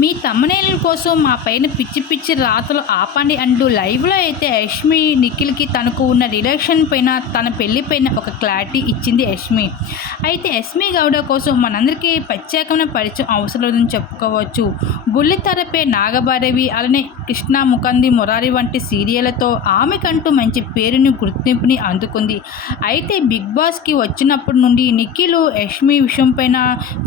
మీ తమ్మనేల కోసం మా పైన పిచ్చి పిచ్చి రాతలు ఆపండి అంటూ లైవ్లో అయితే యష్మి నిఖిల్కి తనకు ఉన్న రిలేషన్ పైన తన పెళ్ళి పైన ఒక క్లారిటీ ఇచ్చింది యష్మి. అయితే యష్మి గౌడ కోసం మనందరికీ ప్రత్యేకమైన పరిచయం అవసరం లేదని చెప్పుకోవచ్చు. బుల్లితెరపై నాగభైరవి అలానే కృష్ణ ముకంది మురారి వంటి సీరియళ్ళతో ఆమెకంటూ మంచి పేరుని గుర్తింపుని అందుకుంది. అయితే బిగ్ బాస్కి వచ్చినప్పటి నుండి నిఖిల్ యష్మి విషయం పైన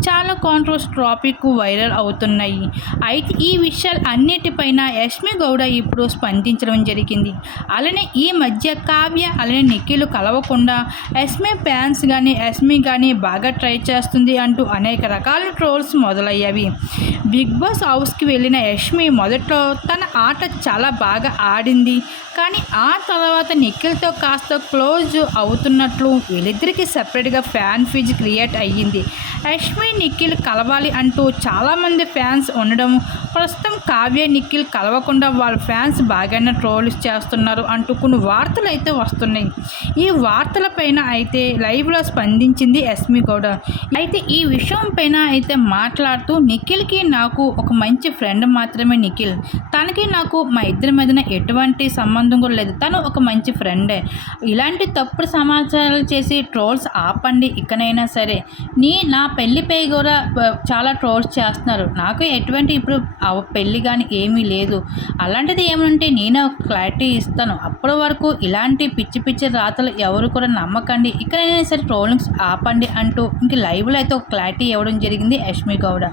చాలా కాంట్రోస్ టాపిక్ వైరల్ అవుతున్నాయి. అయితే ఈ విషయాలు అన్నిటిపైన యష్మి గౌడ ఇప్పుడు స్పందించడం జరిగింది. అలానే ఈ మధ్య కావ్య అలానే నిఖిల్ కలవకుండా యష్మి ఫ్యాన్స్ కానీ యష్మి కానీ బాగా ట్రై చేస్తుంది అంటూ అనేక రకాల ట్రోల్స్ మొదలయ్యాయి. బిగ్ బాస్ హౌస్కి వెళ్ళిన యష్మి మొదట్లో తన ఆట చాలా బాగా ఆడింది. కానీ ఆ తర్వాత నిఖిల్తో కాస్త క్లోజ్ అవుతున్నట్లు వీళ్ళిద్దరికీ సపరేట్గా ఫ్యాన్ ఫీజ్ క్రియేట్ అయ్యింది. యష్మి నిఖిల్ కలవాలి అంటూ చాలామంది ఫ్యాన్స్ ఉండడం. ప్రస్తుతం కావ్య నిఖిల్ కలవకుండా వాళ్ళ ఫ్యాన్స్ బాగానే ట్రోల్స్ చేస్తున్నారు. అంటూ కొన్ని వార్తలు అయితే వస్తున్నాయి. ఈ వార్తలపైన అయితే లైవ్లో స్పందించింది ఎస్మి గౌడ. అయితే ఈ విషయం పైన అయితే మాట్లాడుతూ నిఖిల్కి నాకు ఒక మంచి ఫ్రెండ్ మాత్రమే నిఖిల్. తనకి నాకు మా ఇద్దరి మధ్యన ఎటువంటి సంబంధం కూడా లేదు. తను ఒక మంచి ఫ్రెండే. ఇలాంటి తప్పుడు సమాచారాలు చేసి ట్రోల్స్ ఆపండి ఇకనైనా సరే. నీ నా పెళ్ళిపై కూడా చాలా ట్రోల్స్ చేస్తున్నారు. నాకు ఎటువంటి ఎందుకంటే ఇప్పుడు ఆ పెళ్ళి కానీ ఏమీ లేదు. అలాంటిది ఏమంటే నేనే ఒక క్లారిటీ ఇస్తాను. అప్పటి వరకు ఇలాంటి పిచ్చి పిచ్చి రాతలు ఎవరు కూడా నమ్మకండి. ఇక్కడైనా సరే ట్రోలింగ్స్ ఆపండి అంటూ ఇంక లైవ్లో అయితే ఒక క్లారిటీ ఇవ్వడం జరిగింది యష్మి గౌడ.